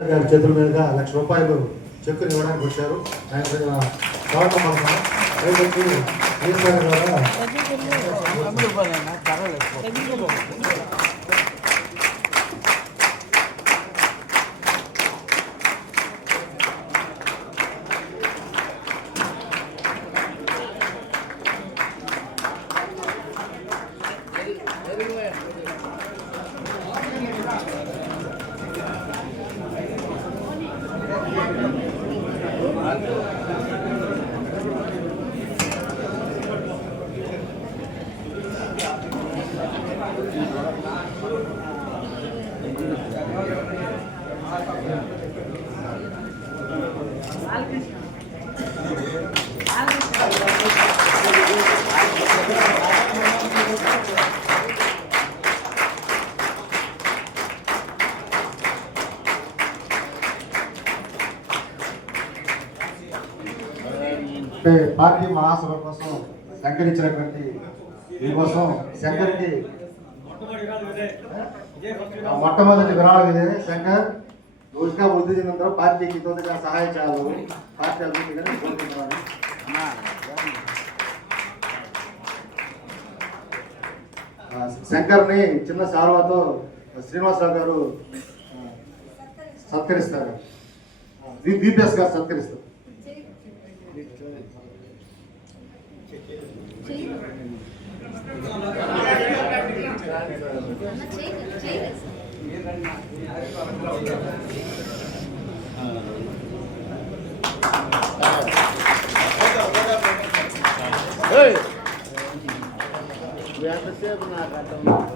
గారి చేతుల మీదుగా లక్ష రూపాయలు చెక్కుని ఇవ్వడానికి వచ్చారు. ఆయన స్వాగతం ద్వారా పార్టీ మహాసభ కోసం శంకరించినటువంటి దీనికోసం శంకర్కి మొట్టమొదటి విరాళం ఇదే శంకర్ రోజుగా వృద్ధి చెందిన పార్టీకి తోడుగా సహాయ చేయాలి. పార్టీ అభివృద్ధిగా కోరుకుంటున్నాను శంకర్ని చిన్న సార్వతో శ్రీనివాసరావు గారు సత్కరిస్తారు. బీపీఎస్ గారు సత్కరిస్తారు. Thank you. ఎంతసేపు నాకు అర్థం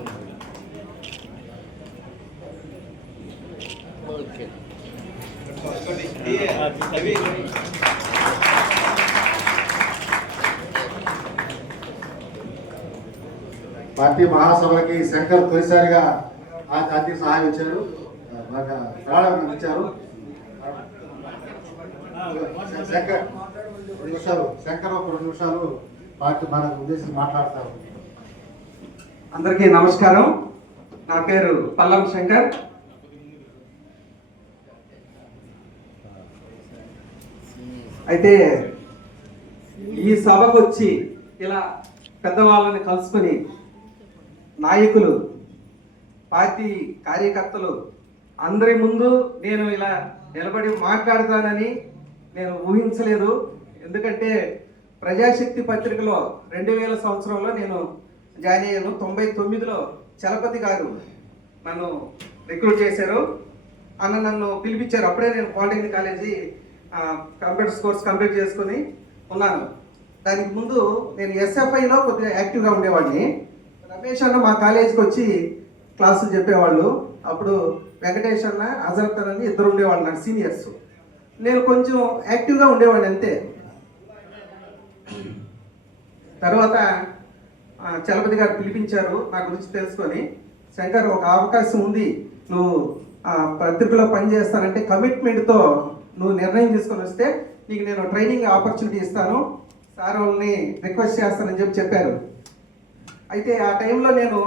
పార్టీ మహాసభలకి శంకర్ తొలిసారిగా ఆ- ఆర్థిక సహాయం ఇచ్చారు. బాగా ప్రాణం ఇచ్చారు. శంకర్ రెండు నిమిషాలు. శంకర్ ఒక రెండు నిమిషాలు పార్టీ మనకు ఉద్దేశించి మాట్లాడతారు. అందరికీ నమస్కారం. నా పేరు పల్లం శంకర్. అయితే ఈ సభకు వచ్చి ఇలా పెద్దవాళ్ళని కలుసుకొని నాయకులు పార్టీ కార్యకర్తలు అందరి ముందు నేను ఇలా నిలబడి మాట్లాడతానని నేను ఊహించలేదు. ఎందుకంటే ప్రజాశక్తి పత్రికలో రెండు వేల సంవత్సరంలో నేను జాయిన్ అయ్యాను. తొంభై తొమ్మిదిలో చలపతి గారు నన్ను రిక్రూట్ చేశారు. అన్న నన్ను పిలిపించారు. అప్పుడే నేను polytechnic college computers course complete చేసుకుని ఉన్నాను. దానికి ముందు నేను ఎస్ఎఫ్ఐలో కొద్దిగా యాక్టివ్గా ఉండేవాడిని. రమేష్ అన్న మా కాలేజీకి వచ్చి క్లాసులు చెప్పేవాళ్ళు. అప్పుడు వెంకటేష్ అన్న అజరత్ అన్న అని ఇద్దరు ఉండేవాళ్ళు నాకు సీనియర్స్. నేను కొంచెం యాక్టివ్గా ఉండేవాడిని అంతే. తర్వాత చలపతి గారు పిలిపించారు నా గురించి తెలుసుకొని. శంకర్ ఒక అవకాశం ఉంది. నువ్వు ఆ, పత్రికలో పనిచేస్తానంటే కమిట్మెంట్తో నువ్వు నిర్ణయం తీసుకొని వస్తే నీకు నేను ట్రైనింగ్ ఆపర్చునిటీ ఇస్తాను. సార్ వాళ్ళని రిక్వెస్ట్ చేస్తానని చెప్పి చెప్పారు. అయితే ఆ టైంలో నేను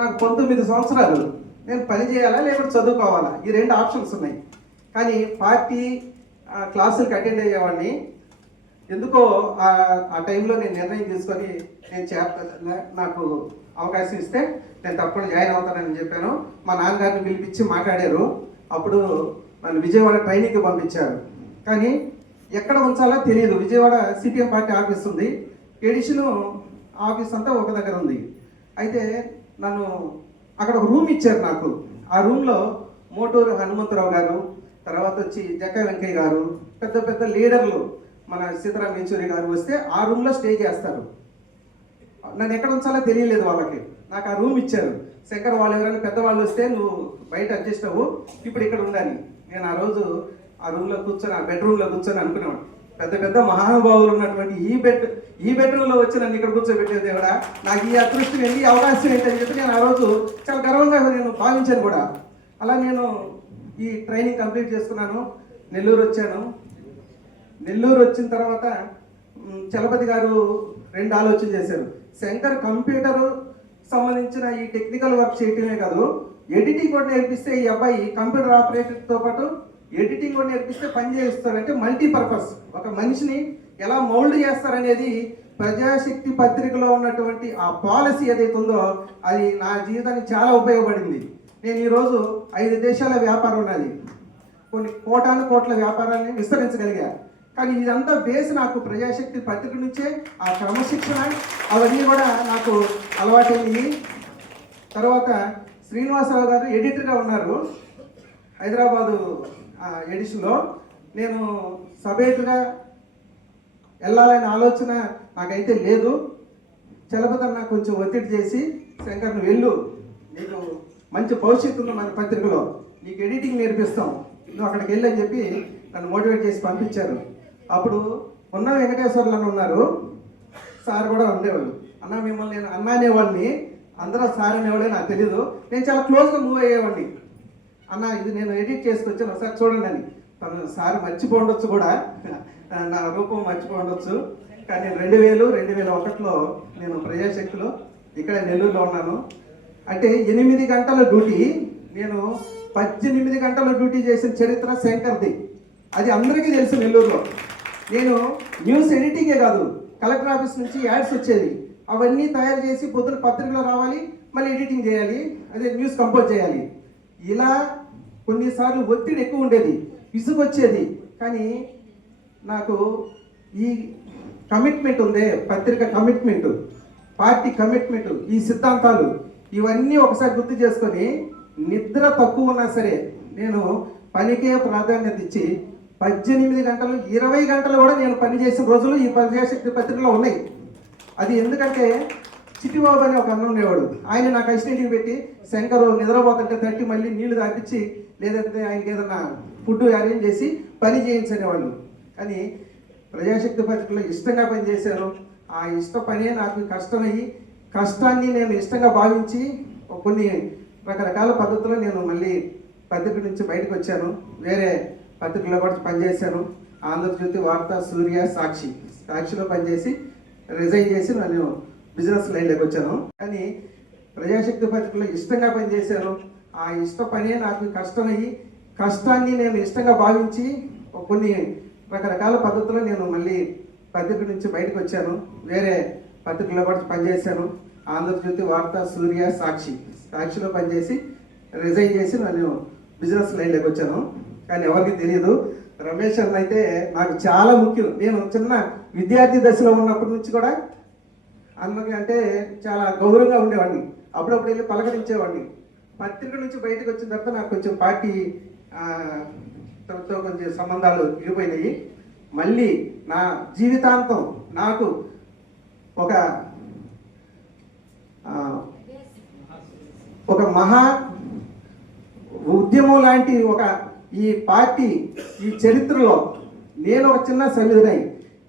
నాకు పంతొమ్మిది సంవత్సరాలు. నేను పని చేయాలా లేకపోతే చదువుకోవాలా? ఈ రెండు ఆప్షన్స్ ఉన్నాయి. కానీ పార్టీ క్లాసులకు అటెండ్ అయ్యేవాడిని. ఎందుకో ఆ టైంలో నేను నిర్ణయం తీసుకొని నేను చేస్తా నాకు అవకాశం ఇస్తే నేను తప్పకుండా జాయిన్ అవుతానని చెప్పాను. మా నాన్నగారిని పిలిపించి మాట్లాడారు. అప్పుడు నన్ను విజయవాడ ట్రైనింగ్కి పంపించారు. కానీ ఎక్కడ ఉంచాలో తెలియదు విజయవాడ సిపిఎం పార్టీ ఆఫీస్ ఉంది. ఎడిషన్ ఆఫీస్ అంతా ఒక దగ్గర ఉంది. అయితే నన్ను అక్కడ ఒక రూమ్ ఇచ్చారు నాకు. ఆ రూమ్లో మోటూరు హనుమంతరావు గారు తర్వాత వచ్చి జక్క వెంకయ్య గారు పెద్ద పెద్ద లీడర్లు మన సీతారాం యేచూరి గారు వస్తే ఆ రూమ్లో స్టే చేస్తారు. నన్ను ఎక్కడ ఉంచాలో తెలియలేదు వాళ్ళకి. నాకు ఆ రూమ్ ఇచ్చారు. శంకర్ వాళ్ళు ఎవరైనా పెద్దవాళ్ళు వస్తే నువ్వు బయట అడ్జస్ట్ అవ్వు. ఇప్పుడు ఇక్కడ ఉండాలి నేను ఆ రోజు ఆ రూమ్లో కూర్చొని ఆ బెడ్రూమ్లో కూర్చొని అనుకునేవాడు పెద్ద పెద్ద మహానుభావులు ఉన్నటువంటి ఈ బెడ్ ఈ బెడ్రూమ్లో వచ్చి నన్ను ఇక్కడ కూర్చోబెట్టే దేవుడా. నాకు ఈ అదృష్టం ఏంటి అవకాశం ఏంటి అని చెప్పి నేను ఆ రోజు చాలా గర్వంగా నేను భావించాను కూడా. అలా నేను ఈ ట్రైనింగ్ కంప్లీట్ చేసుకున్నాను. నెల్లూరు వచ్చాను. నెల్లూరు వచ్చిన తర్వాత చలపతి గారు రెండు ఆలోచన చేశారు. శంకర్ కంప్యూటర్ సంబంధించిన ఈ టెక్నికల్ వర్క్ చేయటమే కాదు ఎడిటింగ్ కూడా నేర్పిస్తే ఈ అబ్బాయి కంప్యూటర్ ఆపరేటర్తో పాటు ఎడిటింగ్ కూడా నేర్పిస్తే పని చేస్తారంటే మల్టీపర్పస్ ఒక మనిషిని ఎలా మౌల్డ్ చేస్తారనేది ప్రజాశక్తి పత్రికలో ఉన్నటువంటి ఆ పాలసీ ఏదైతే ఉందో అది నా జీవితానికి చాలా ఉపయోగపడింది. నేను ఈరోజు ఐదు దేశాల వ్యాపారం ఉన్నది. కొన్ని కోటాను కోట్ల వ్యాపారాన్ని విస్తరించగలిగా. కానీ ఇదంతా బేస్ నాకు ప్రజాశక్తి పత్రిక నుంచే ఆ క్రమశిక్షణ అవన్నీ కూడా నాకు అలవాటైనవి తర్వాత శ్రీనివాసరావు గారు ఎడిటర్గా ఉన్నారు. హైదరాబాదు ఎడిషన్లో నేను సబేట్గా వెళ్ళాలనే ఆలోచన నాకైతే లేదు. చలపతి నాకు కొంచెం ఒత్తిడి చేసి శంకర్ను వెళ్ళు నీకు మంచి భవిష్యత్తు ఉంది మన పత్రికలో నీకు ఎడిటింగ్ నేర్పిస్తాం నువ్వు అక్కడికి వెళ్ళి అని చెప్పి నన్ను మోటివేట్ చేసి పంపించారు. అప్పుడు ఉన్న వెంకటేశ్వర్లు అని ఉన్నారు. సార్ కూడా ఉండేవాళ్ళు. అన్న మిమ్మల్ని నేను అన్న అనేవాడిని అందరూ సార్ అనేవాడే నాకు తెలియదు నేను చాలా క్లోజ్గా మూవ్ అయ్యేవాడిని. అన్న ఇది నేను ఎడిట్ చేసుకొచ్చాను. ఒకసారి చూడండి అని. తను సార్ మర్చిపోండొచ్చు కూడా. నా రూపం మర్చిపోండొచ్చు. కానీ రెండు వేలు రెండు వేల ఒకటిలో నేను ప్రజాశక్తిలో ఇక్కడ నెల్లూరులో ఉన్నాను. అంటే ఎనిమిది గంటల డ్యూటీ. నేను పద్దెనిమిది గంటల డ్యూటీ చేసిన చరిత్ర శంకర్ది. అది అందరికీ తెలుసు నెల్లూరులో. నేను న్యూస్ ఎడిటింగే కాదు. కలెక్టర్ ఆఫీస్ నుంచి యాడ్స్ వచ్చేది అవన్నీ తయారు చేసి పొద్దున పత్రికలో రావాలి మళ్ళీ ఎడిటింగ్ చేయాలి అదే న్యూస్ కంపోజ్ చేయాలి. ఇలా కొన్నిసార్లు ఒత్తిడి ఎక్కువ ఉండేది విసుగు వచ్చేది కానీ నాకు ఈ కమిట్మెంట్ ఉందే పత్రిక కమిట్మెంట్ పార్టీ కమిట్మెంట్ ఈ సిద్ధాంతాలు ఇవన్నీ ఒకసారి గుర్తు చేసుకొని నిద్ర తక్కువ ఉన్నా సరే నేను పనికే ప్రాధాన్యత ఇచ్చి పద్దెనిమిది గంటలు ఇరవై గంటలు కూడా నేను పనిచేసిన రోజులు ఈ ప్రజాశక్తి పత్రికలో ఉన్నాయి. అది ఎందుకంటే చిట్టిబాబు అని ఒక అన్న ఉండేవాడు ఆయన నాకు ఐస్టేటింగ్ పెట్టి శంకరు నిద్రపోతుంటే తట్టి మళ్ళీ నీళ్ళు తాపించి లేదంటే ఆయనకి ఏదన్నా ఫుడ్ అరేంజ్ చేసి పని చేయించనేవాళ్ళు. కానీ ప్రజాశక్తి పత్రికలో ఇష్టంగా పనిచేశారు ఆ ఇష్ట పనే నాకు కష్టమయ్యి కష్టాన్ని నేను ఇష్టంగా భావించి కొన్ని రకరకాల పద్ధతుల్లో నేను మళ్ళీ పత్రిక నుంచి బయటకు వచ్చాను. వేరే పత్రికలో కూడా పనిచేశాను. ఆంధ్రజ్యోతి వార్త సూర్య సాక్షి. సాక్షిలో పనిచేసి రిజైన్ చేసి నన్ను బిజినెస్ లైన్లోకి వచ్చాను. కానీ ప్రజాశక్తి పత్రికలో ఇష్టంగా పనిచేశాను. ఆ ఇష్ట పనే నాకు కష్టమయ్యి కష్టాన్ని నేను ఇష్టంగా భావించి కొన్ని రకరకాల పద్ధతుల్లో నేను మళ్ళీ పత్రిక నుంచి బయటకు వచ్చాను. వేరే పత్రికలో కూడా పనిచేశాను. ఆంధ్రజ్యోతి వార్త సూర్య సాక్షి సాక్షిలో పనిచేసి రిజైన్ చేసి నేను బిజినెస్ లైన్లోకి వచ్చాను. కానీ ఎవరికి తెలియదు రమేష్ అన్న అయితే నాకు చాలా ముఖ్యం. నేను చిన్న విద్యార్థి దశలో ఉన్నప్పటి నుంచి కూడా అన్నకి అంటే చాలా గౌరవంగా ఉండేవాడిని. అప్పుడప్పుడు వెళ్ళి పలకరించేవాడిని. పత్రిక నుంచి బయటకు వచ్చిన తర్వాత నాకు కొంచెం పార్టీ తనతో తో కొంచెం సంబంధాలు విడిపోయినాయి మళ్ళీ నా జీవితాంతం నాకు ఒక ఒక మహా ఉద్యమం లాంటి ఒక ఈ పార్టీ ఈ చరిత్రలో నేను ఒక చిన్న సన్నిధినై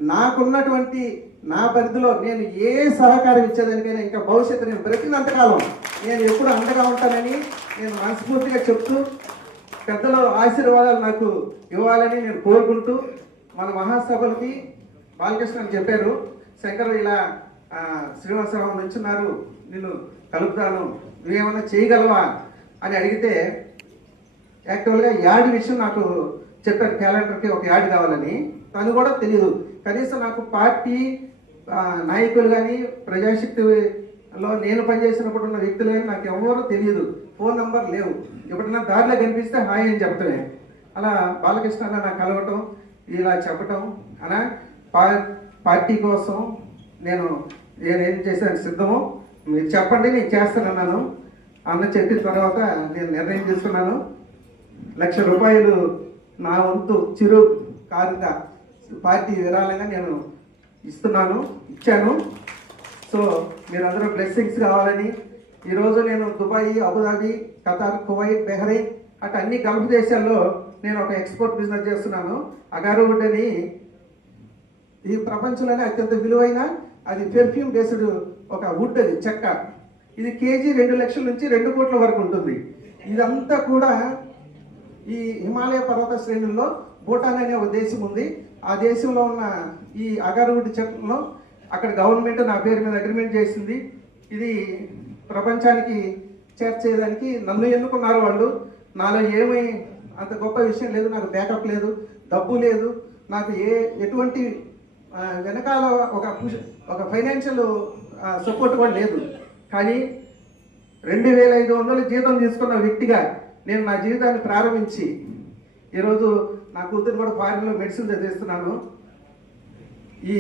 నాకున్నటువంటి నా పరిధిలో నేను ఏ సహకారం ఇచ్చేదానికైనా ఇంకా భవిష్యత్తు నేను బ్రతికినంతకాలం నేను ఎప్పుడు అండగా ఉంటానని నేను మనస్ఫూర్తిగా చెప్తూ పెద్దల ఆశీర్వాదాలు నాకు ఇవ్వాలని నేను కోరుకుంటూ మన మహాసభలకి బాలకృష్ణ అని చెప్పారు. శంకర్ ఇలా ఆ, శ్రీనివాసరావు నుంచున్నారు నిన్ను కలుపుతాను నువ్వేమన్నా చేయగలవా అని అడిగితే యాక్చువల్గా యాడ్ విషయం నాకు చెప్పారు. క్యాలెండర్కి ఒక యాడ్ కావాలని. తను కూడా తెలియదు కనీసం నాకు పార్టీ నాయకులు కానీ ప్రజాశక్తిలో నేను పనిచేసినప్పుడు ఉన్న వ్యక్తులు కానీ నాకు ఎవరో తెలియదు. ఫోన్ నంబర్ లేవు. ఎప్పుడన్నా దారిలో కనిపిస్తే హాయ్ అని చెప్పటమే అలా బాలకృష్ణ అన్న నాకు కలవటం ఇలా చెప్పటం అలా పా పార్టీ కోసం నేను నేను ఏం చేశాను సిద్ధము? మీరు చెప్పండి నేను చేస్తానన్నాను అన్న చెప్పిన తర్వాత నేను నిర్ణయం తీసుకున్నాను. లక్ష రూపాయలు నా వంతు చిరు కారుగా పార్టీ విరాళంగా నేను ఇస్తున్నాను ఇచ్చాను. సో మీరందరూ బ్లెస్సింగ్స్ కావాలని. ఈరోజు నేను Dubai Abu Dhabi Qatar Kuwait Bahrain అటు అన్ని గల్ఫ్ దేశాల్లో నేను ఒక ఎక్స్పోర్ట్ బిజినెస్ చేస్తున్నాను. అగారువుడ్ అని ఈ ప్రపంచంలోనే అత్యంత విలువైన అది పెర్ఫ్యూమ్ బేస్డ్ ఒక వుడ్ అది చెక్క. ఇది కేజీ రెండు లక్షల నుంచి రెండు కోట్ల వరకు ఉంటుంది. ఇదంతా కూడా ఈ హిమాలయ పర్వత శ్రేణుల్లో భూటాన్ అనే ఒక దేశం ఉంది. ఆ దేశంలో ఉన్న ఈ అగరవుడ్ చెట్లలో అక్కడ గవర్నమెంట్ నా పేరు మీద అగ్రిమెంట్ చేసింది. ఇది ప్రపంచానికి చేర్చేయడానికి నన్ను ఎన్నుకున్నారు వాళ్ళు. నాలో ఏమీ అంత గొప్ప విషయం లేదు నాకు బ్యాకప్ లేదు డబ్బు లేదు. నాకు ఏ ఎటువంటి వెనకాల ఒక ఒక ఫైనాన్షియల్ సపోర్ట్ కూడా లేదు. కానీ రెండు వేల ఐదు వందల జీతం తీసుకున్న వ్యక్తిగా నేను నా జీవితాన్ని ప్రారంభించి ఈరోజు నా కూతురు కూడా ఫారిన్లో మెడిసిన్ చదివిస్తున్నాను. ఈ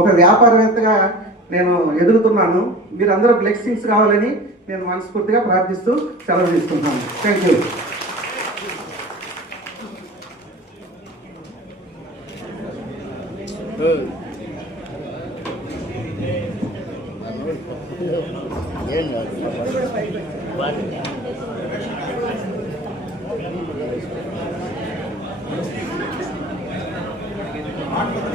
ఒక వ్యాపారవేత్తగా నేను ఎదుగుతున్నాను. మీరందరూ బ్లెస్సింగ్స్ కావాలని నేను మనస్ఫూర్తిగా ప్రార్థిస్తూ సెలవు తీసుకుంటున్నాను. Thank you Good. ಆಗ್ತದೆ